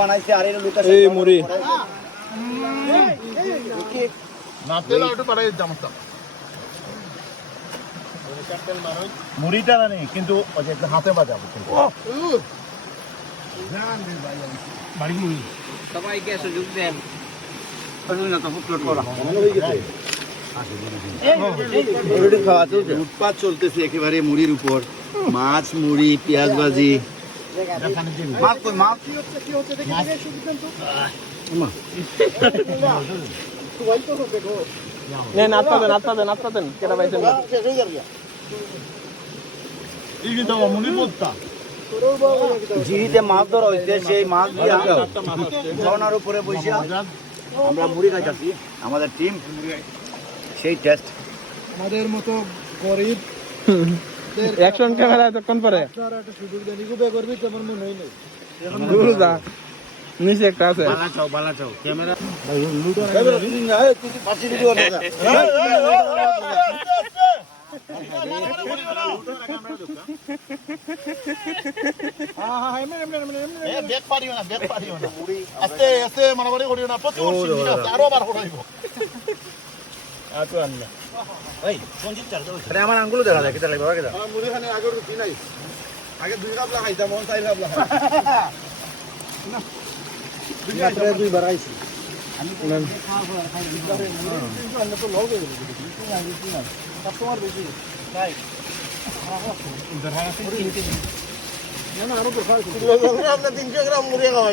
বানাইছে আর এর লোকেশন এই মুড়ি না তেল একটু বাড়াই দামটা মুড়িটা না নেই কিন্তু ওই যে একটু হাতে বাজাবো কিন্তু বাড়ি মুড়ি সবাইকে সুযোগ দেন উৎপাত চলতেছে একেবারে মুড়ির উপর মাছ মুড়ি পেঁয়াজ ভাজি মাছ কই মাছ নাস্তা দেন কেটা পাইছেন না জিরিতে মাছ ধরা হয়েছে সেই মাছ দিয়ে ঝর্ণার উপরে বসে আমরা মুড়ি খাইতেছি আমাদের টিম সেই টেস্ট আমাদের মতো গরিব অ্যাকশন ক্যামেরা এতক্ষণ পরে আপনারা একটা সুযোগ দেন ইগুবে করবি তেমন মনে হয় না দূর যা নিচে একটা আছে বালা চাও ক্যামেরা আমার আঙ্গুলো দেখা যায় কেটে লাগবে মুড়িখানে আগের রুটি নাই আগে 2 কাপ লাগাইতাম 4 কাপ লাগাই দুইবার আইছি আমি তো লগ হয়ে গেল কাস্টমার বেশি তাই না আরো তো খাই 300 গ্রাম মুড়ি খাওয়াই